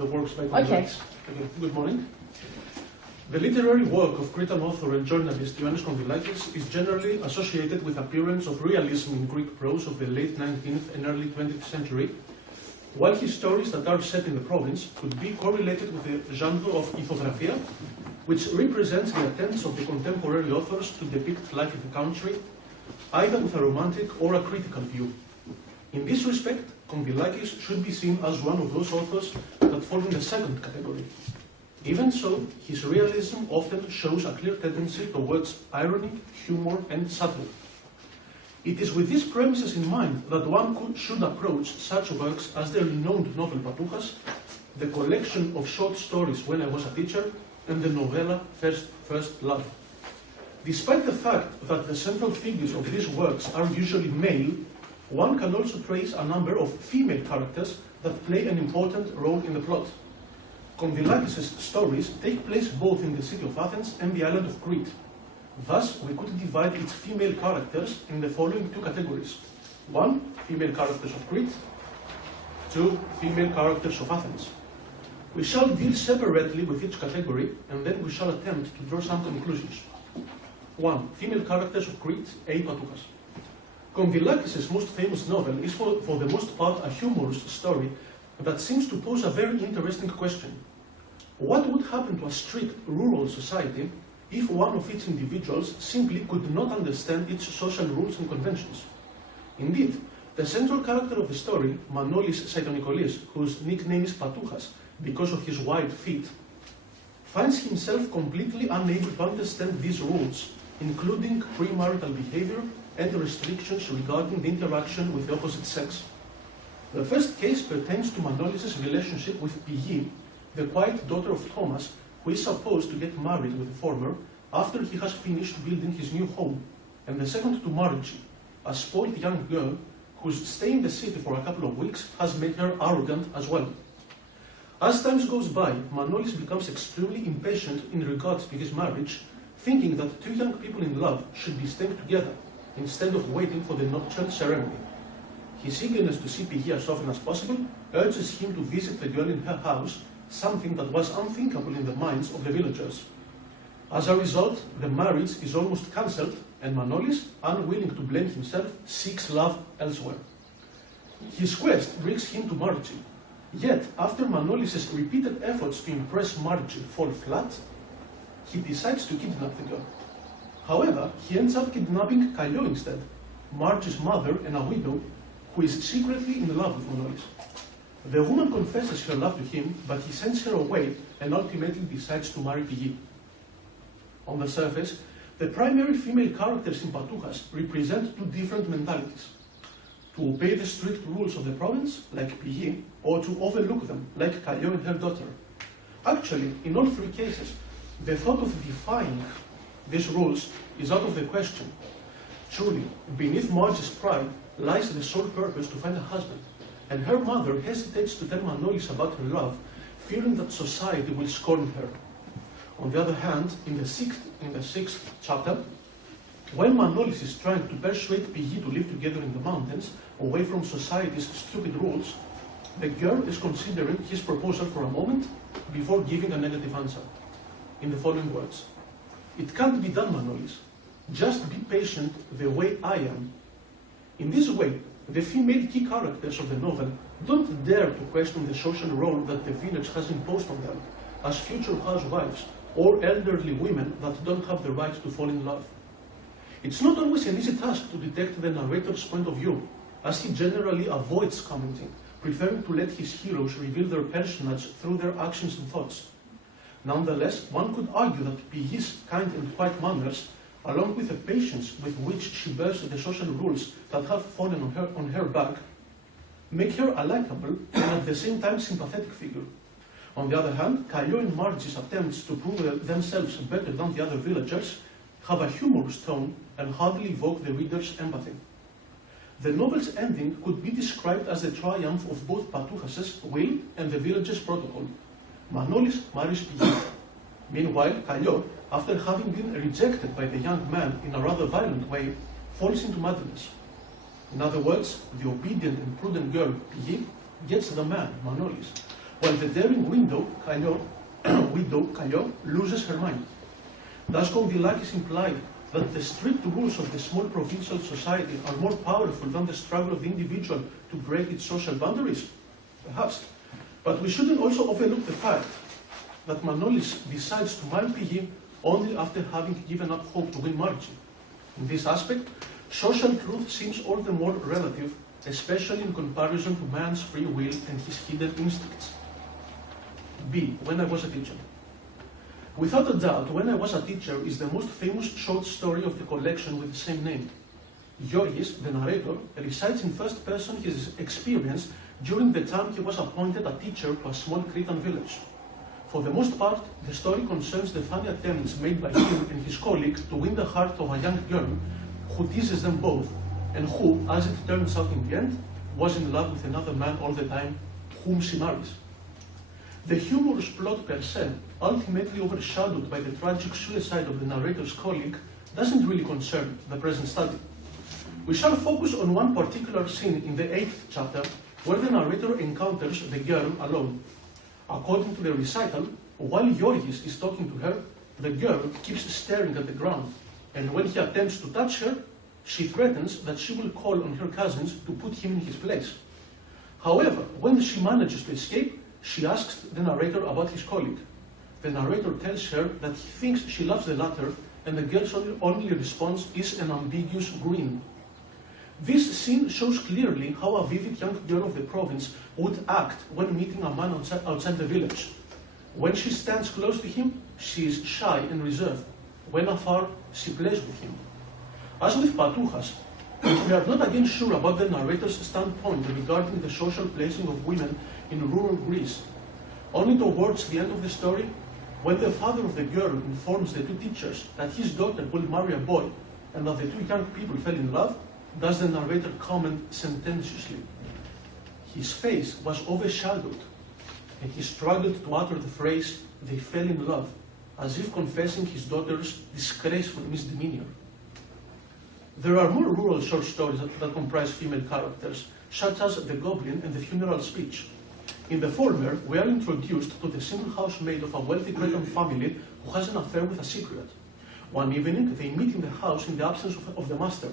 the works by Kondylakis. Okay, good morning. The literary work of Cretan author and journalist Ioannis Kondylakis is generally associated with appearance of realism in Greek prose of the late 19th and early 20th century, while his stories that are set in the province could be correlated with the genre of ηθογραφία, which represents the attempts of the contemporary authors to depict life in the country, either with a romantic or a critical view. In this respect, Kondylakis should be seen as one of those authors that fall in the second category. Even so, his realism often shows a clear tendency towards irony, humor, and satire. It is with these premises in mind that one should approach such works as the renowned novel Patouchas, the collection of short stories When I Was a Teacher, and the novella First Love. Despite the fact that the central figures of these works are usually male, one can also trace a number of female characters that play an important role in the plot. Kondylakis' stories take place both in the city of Athens and the island of Crete. Thus, we could divide its female characters in the following two categories. 1. Female characters of Crete. 2. Female characters of Athens. We shall deal separately with each category, and then we shall attempt to draw some conclusions. 1. Female characters of Crete, A. Patouchas. Kondylakis' most famous novel is for the most part a humorous story that seems to pose a very interesting question. What would happen to a strict rural society if one of its individuals simply could not understand its social rules and conventions? Indeed, the central character of the story, Manolis Saitonikoulis, whose nickname is Patouchas because of his wide feet, finds himself completely unable to understand these rules, including premarital behavior and restrictions regarding the interaction with the opposite sex. The first case pertains to Manolis' relationship with Pigi, the quiet daughter of Thomas, who is supposed to get married with the former after he has finished building his new home, and the second to Marici, a spoiled young girl whose stay in the city for a couple of weeks has made her arrogant as well. As time goes by, Manolis becomes extremely impatient in regards to his marriage, thinking that two young people in love should be staying together, instead of waiting for the nuptial ceremony. His eagerness to see Pigi as often as possible urges him to visit the girl in her house, something that was unthinkable in the minds of the villagers. As a result, the marriage is almost cancelled, and Manolis, unwilling to blame himself, seeks love elsewhere. His quest brings him to Marici. Yet, after Manolis' repeated efforts to impress Marici fall flat, he decides to kidnap the girl. However, he ends up kidnapping Kallio instead, Marci's mother and a widow, who is secretly in love with Manolis. The woman confesses her love to him, but he sends her away and ultimately decides to marry Pigi. On the surface, the primary female characters in Patouchas represent two different mentalities: to obey the strict rules of the province, like Pigi, or to overlook them, like Kallio and her daughter. Actually, in all three cases, the thought of defying these rules is out of the question. Truly, beneath Marci's pride lies the sole purpose to find a husband, and her mother hesitates to tell Manolis about her love, fearing that society will scorn her. On the other hand, in the sixth chapter, when Manolis is trying to persuade Pigi to live together in the mountains, away from society's stupid rules, the girl is considering his proposal for a moment before giving a negative answer, in the following words: "It can't be done, Manolis. Just be patient the way I am." In this way, the female key characters of the novel don't dare to question the social role that the village has imposed on them as future housewives or elderly women that don't have the right to fall in love. It's not always an easy task to detect the narrator's point of view, as he generally avoids commenting, preferring to let his heroes reveal their personage through their actions and thoughts. Nonetheless, one could argue that Pigi's kind and quiet manners, along with the patience with which she bears the social rules that have fallen on her back, make her a likable and at the same time sympathetic figure. On the other hand, Kallio and Marci's attempts to prove themselves better than the other villagers have a humorous tone and hardly evoke the reader's empathy. The novel's ending could be described as the triumph of both Patouchas' will and the village's protocol. Manolis marries Pigi. Meanwhile, Kallio, after having been rejected by the young man in a rather violent way, falls into madness. In other words, the obedient and prudent girl, Pigi, gets the man, Manolis, while the daring widow, Kallio, loses her mind. Does Kondylakis imply that the strict rules of the small provincial society are more powerful than the struggle of the individual to break its social boundaries? Perhaps. But we shouldn't also overlook the fact that Manolis decides to marry Pigi only after having given up hope to win Margi. In this aspect, social truth seems all the more relative, especially in comparison to man's free will and his hidden instincts. B. When I was a teacher. Without a doubt, When I Was a Teacher is the most famous short story of the collection with the same name. Giorgis, the narrator, recites in first person his experience during the time he was appointed a teacher to a small Cretan village. For the most part, the story concerns the funny attempts made by him and his colleague to win the heart of a young girl who teases them both, and who, as it turns out in the end, was in love with another man all the time, whom she marries. The humorous plot per se, ultimately overshadowed by the tragic suicide of the narrator's colleague, doesn't really concern the present study. We shall focus on one particular scene in the 8th chapter, where the narrator encounters the girl alone. According to the recital, while Giorgis is talking to her, the girl keeps staring at the ground, and when he attempts to touch her, she threatens that she will call on her cousins to put him in his place. However, when she manages to escape, she asks the narrator about his colleague. The narrator tells her that he thinks she loves the latter, and the girl's only response is an ambiguous grin. This scene shows clearly how a vivid young girl of the province would act when meeting a man outside the village. When she stands close to him, she is shy and reserved. When afar, she plays with him. As with Patuchas, we are not again sure about the narrator's standpoint regarding the social placing of women in rural Greece. Only towards the end of the story, when the father of the girl informs the two teachers that his daughter will marry a boy and that the two young people fell in love, does the narrator comment sententiously. His face was overshadowed, and he struggled to utter the phrase, "they fell in love," as if confessing his daughter's disgraceful misdemeanor. There are more rural short stories that comprise female characters, such as The Goblin and The Funeral Speech. In the former, we are introduced to the simple housemaid of a wealthy Cretan family who has an affair with a Cypriot. One evening, they meet in the house in the absence of the master.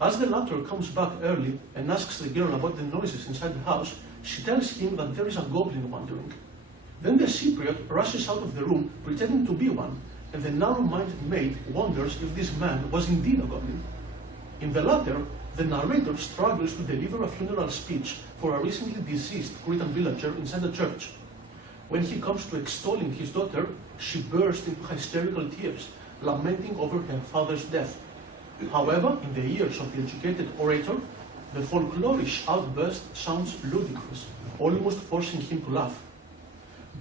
As the latter comes back early and asks the girl about the noises inside the house, she tells him that there is a goblin wandering. Then the Cypriot rushes out of the room pretending to be one, and the narrow-minded maid wonders if this man was indeed a goblin. In the latter, the narrator struggles to deliver a funeral speech for a recently deceased Cretan villager inside a church. When he comes to extolling his daughter, she bursts into hysterical tears, lamenting over her father's death. However, in the ears of the educated orator, the folklorish outburst sounds ludicrous, almost forcing him to laugh.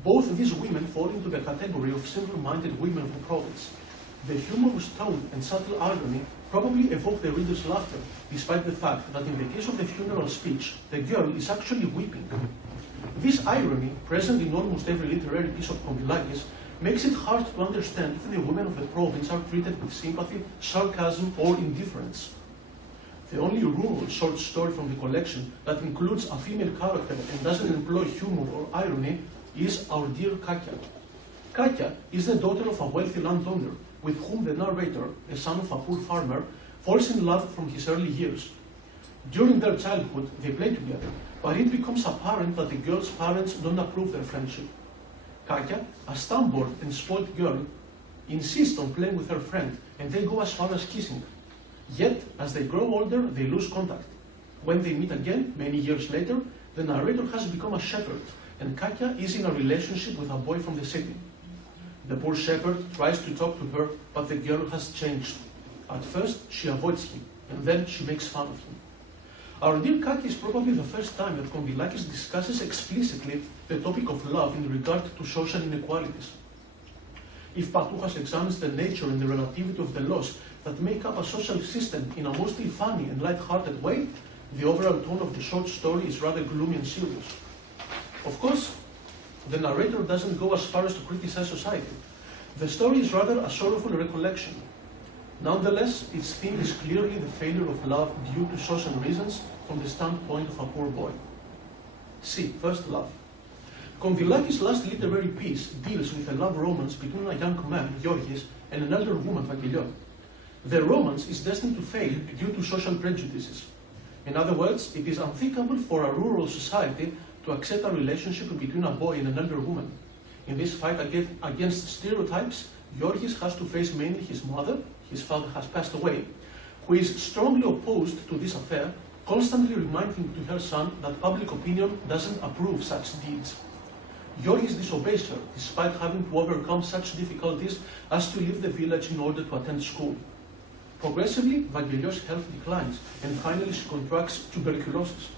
Both these women fall into the category of simple-minded women of the province. The humorous tone and subtle irony probably evoke the reader's laughter, despite the fact that in the case of the funeral speech, the girl is actually weeping. This irony, present in almost every literary piece of Kondylakis, makes it hard to understand if the women of the province are treated with sympathy, sarcasm, or indifference. The only rural short story from the collection that includes a female character and doesn't employ humor or irony is Our Dear Kakia. Kakia is the daughter of a wealthy landowner with whom the narrator, the son of a poor farmer, falls in love from his early years. During their childhood, they play together, but it becomes apparent that the girl's parents don't approve their friendship. Kakia, a stubborn and spoiled girl, insists on playing with her friend, and they go as far as kissing. Yet, as they grow older, they lose contact. When they meet again, many years later, the narrator has become a shepherd, and Kakia is in a relationship with a boy from the city. The poor shepherd tries to talk to her, but the girl has changed. At first, she avoids him, and then she makes fun of him. Our Dear Kakia is probably the first time that Kondylakis discusses explicitly the topic of love in regard to social inequalities. If Patuchas examines the nature and the relativity of the laws that make up a social system in a mostly funny and light-hearted way, the overall tone of the short story is rather gloomy and serious. Of course, the narrator doesn't go as far as to criticize society. The story is rather a sorrowful recollection. Nonetheless, its theme is clearly the failure of love due to social reasons from the standpoint of a poor boy. C. First love. Kondylakis' last literary piece deals with a love romance between a young man, Giorgis, and an elder woman, Vangeliou. The romance is destined to fail due to social prejudices. In other words, it is unthinkable for a rural society to accept a relationship between a boy and an elder woman. In this fight against stereotypes, Giorgis has to face mainly his mother, his father has passed away, who is strongly opposed to this affair, constantly reminding to her son that public opinion doesn't approve such deeds. Giorgis disobeys her, despite having to overcome such difficulties as to leave the village in order to attend school. Progressively, Vangeliou's health declines, and finally she contracts tuberculosis.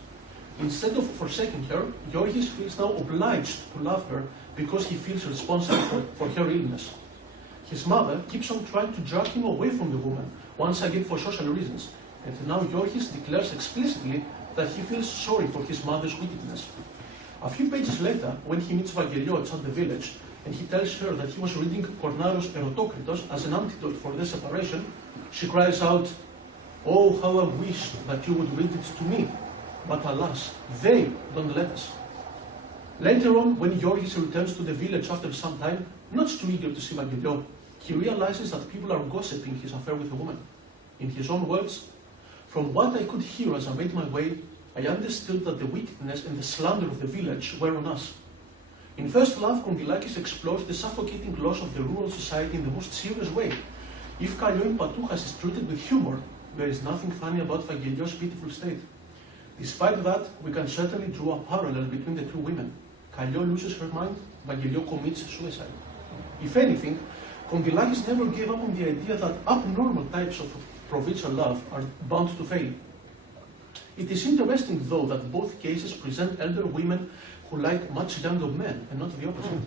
Instead of forsaking her, Giorgis feels now obliged to love her because he feels responsible for her illness. His mother keeps on trying to drag him away from the woman, once again for social reasons, and now Giorgis declares explicitly that he feels sorry for his mother's wickedness. A few pages later, when he meets Vangeliou at the village, and he tells her that he was reading Kornaros Erotokritos as an antidote for their separation, she cries out, "Oh, how I wish that you would read it to me, but alas, they don't let us." Later on, when Giorgis returns to the village after some time, not too eager to see Vangeliou, he realizes that people are gossiping his affair with a woman. In his own words, "From what I could hear as I made my way, I understood that the wickedness and the slander of the village were on us." In First Love, Kondylakis explores the suffocating loss of the rural society in the most serious way. If Kallio in Patouchas is treated with humor, there is nothing funny about Vangeliou's pitiful state. Despite that, we can certainly draw a parallel between the two women. Kallio loses her mind, Vangeliou commits suicide. If anything, Kondylakis never gave up on the idea that abnormal types of provincial love are bound to fail. It is interesting, though, that both cases present elder women who like much younger men, and not the opposite.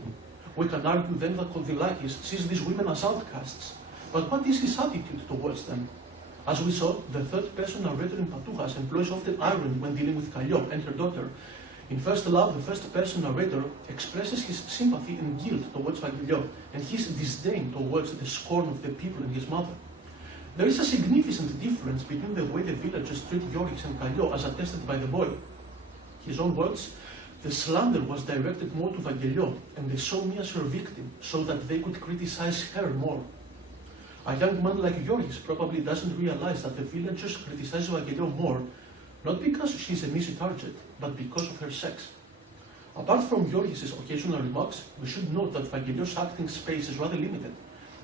We can argue then that Kondylakis sees these women as outcasts, but what is his attitude towards them? As we saw, the third-person narrator in Patouchas employs often irony when dealing with Kallio and her daughter. In First Love, the first-person narrator expresses his sympathy and guilt towards Vangeliou, and his disdain towards the scorn of the people and his mother. There is a significant difference between the way the villagers treat Giorgis and Kallio as attested by the boy. His own words, "The slander was directed more to Vangeliou, and they saw me as her victim, so that they could criticize her more." A young man like Giorgis probably doesn't realize that the villagers criticize Vangeliou more, not because she is an easy target, but because of her sex. Apart from Giorgis' occasional remarks, we should note that Vangeliou's acting space is rather limited.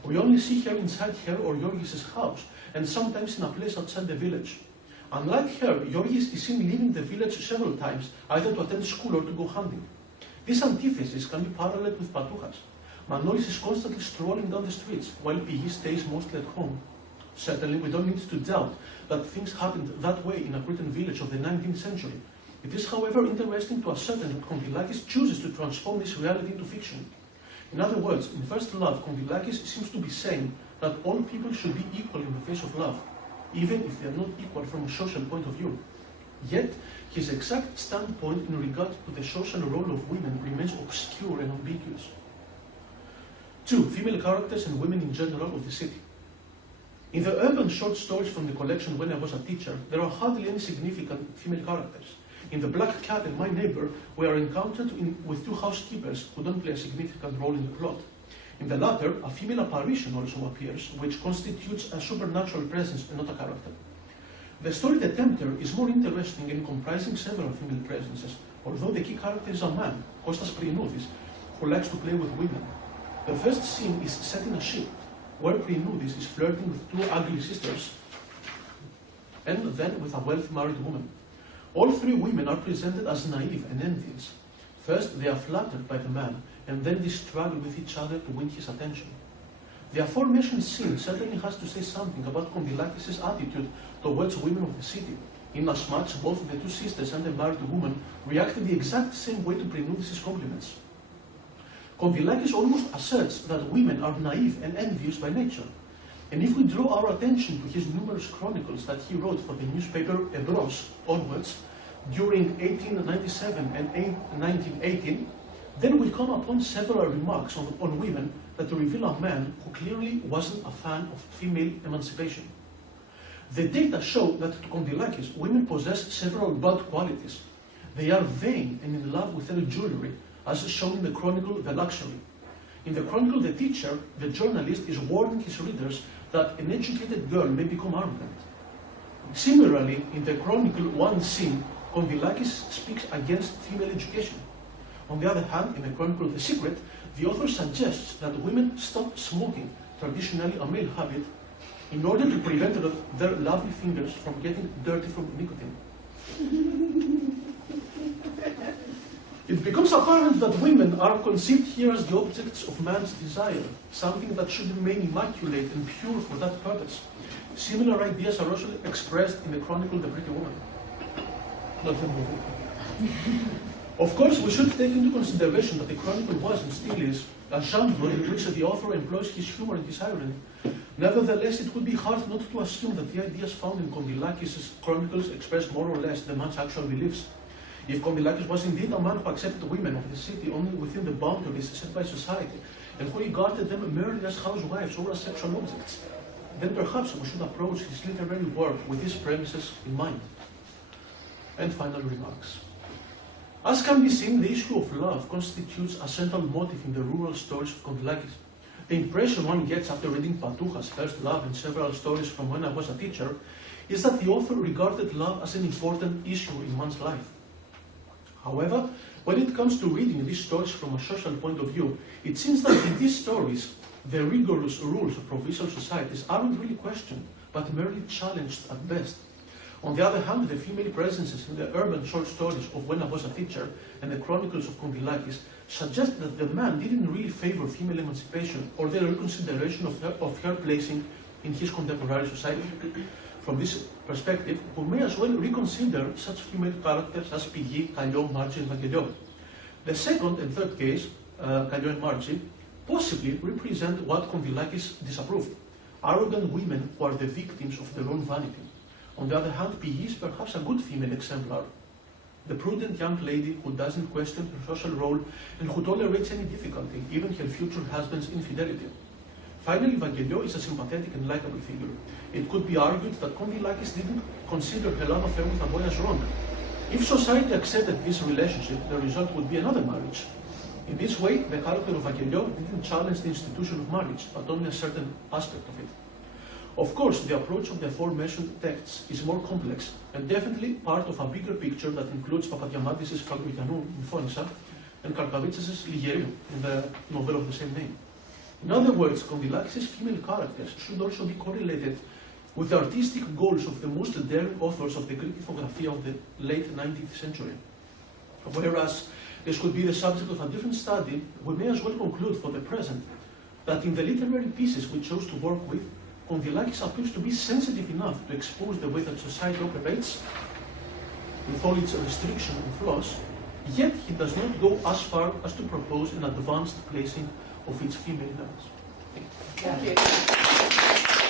We only see her inside her or Giorgis' house, and sometimes in a place outside the village. Unlike her, Giorgis is seen leaving the village several times, either to attend school or to go hunting. This antithesis can be paralleled with Patouchas. Manolis is constantly strolling down the streets, while Piggy stays mostly at home. Certainly, we don't need to doubt that things happened that way in a Cretan village of the 19th century. It is, however, interesting to ascertain that Kondylakis chooses to transform this reality into fiction. In other words, in First Love, Kondylakis seems to be saying that all people should be equal in the face of love, even if they are not equal from a social point of view. Yet, his exact standpoint in regard to the social role of women remains obscure and ambiguous. 2. Female characters and women in general of the city. In the urban short stories from the collection When I Was a Teacher, there are hardly any significant female characters. In The Black Cat and My Neighbor, we are encountered with two housekeepers who don't play a significant role in the plot. In the latter, a female apparition also appears, which constitutes a supernatural presence and not a character. The story The Tempter is more interesting in comprising several female presences, although the key character is a man, Kostas Prienoudis, who likes to play with women. The first scene is set in a ship, where Prienoudis is flirting with two ugly sisters, and then with a wealthy married woman. All three women are presented as naive and envious. First, they are flattered by the man, and then they struggle with each other to win his attention. The aforementioned scene certainly has to say something about Kondylakis' attitude towards women of the city, inasmuch both the two sisters and the married woman reacted the exact same way to Prienoudis' compliments. Kondylakis almost asserts that women are naive and envious by nature. And if we draw our attention to his numerous chronicles that he wrote for the newspaper Ebros onwards, during 1897 and 1918, then we come upon several remarks on women that reveal a man who clearly wasn't a fan of female emancipation. The data show that to Kondylakis, women possess several bad qualities. They are vain and in love with their jewelry, as shown in the chronicle The Luxury. In the chronicle, the teacher, the journalist, is warning his readers that an educated girl may become arrogant. Similarly, in the chronicle One Scene, Kondylakis speaks against female education. On the other hand, in the chronicle The Secret, the author suggests that women stop smoking, traditionally a male habit, in order to prevent their lovely fingers from getting dirty from nicotine. It becomes apparent that women are conceived here as the objects of man's desire, something that should remain immaculate and pure for that purpose. Similar ideas are also expressed in the chronicle The Pretty Woman. Not the movie. Of course, we should take into consideration that the chronicle was and still is a genre in which the author employs his humor and his irony. Nevertheless, it would be hard not to assume that the ideas found in Kondylakis' chronicles express more or less the man's actual beliefs. If Kondylakis was indeed a man who accepted women of the city only within the boundaries set by society, and who regarded them merely as housewives or as sexual objects, then perhaps we should approach his literary work with these premises in mind. And final remarks. As can be seen, the issue of love constitutes a central motif in the rural stories of Kondylakis. The impression one gets after reading Patucha's First Love and several stories from When I Was a Teacher is that the author regarded love as an important issue in one's life. However, when it comes to reading these stories from a social point of view, it seems that in these stories, the rigorous rules of provincial societies aren't really questioned, but merely challenged at best. On the other hand, the female presences in the urban short stories of When I Was a Teacher and the chronicles of Kondylakis suggest that the man didn't really favor female emancipation or the reconsideration of her placing in his contemporary society. From this perspective, we may as well reconsider such female characters as Pigi, Kallio, Margi, and Vangeliou. The second and third case, Kallio and Margi, possibly represent what Kondylakis disapproved: arrogant women who are the victims of their own vanity. On the other hand, Pigi is perhaps a good female exemplar, the prudent young lady who doesn't question her social role and who tolerates any difficulty, even her future husband's infidelity. Finally, Vangeliou is a sympathetic and likable figure. It could be argued that Kondylakis didn't consider her love affair with a boy as wrong. If society accepted this relationship, the result would be another marriage. In this way, the character of Vangeliou didn't challenge the institution of marriage, but only a certain aspect of it. Of course, the approach of the aforementioned texts is more complex, and definitely part of a bigger picture that includes Papadiamantis' Fragmitianou in Phonissa and Karkavitsas' Ligeriou in the novel of the same name. In other words, Kondylakis' female characters should also be correlated with the artistic goals of the most daring authors of the Greek mythography of the late 19th century. Whereas this could be the subject of a different study, we may as well conclude for the present that in the literary pieces we chose to work with, Kondylakis appears to be sensitive enough to expose the way that society operates, with all its restrictions and flaws, yet he does not go as far as to propose an advanced placing of its female levels. Thank you.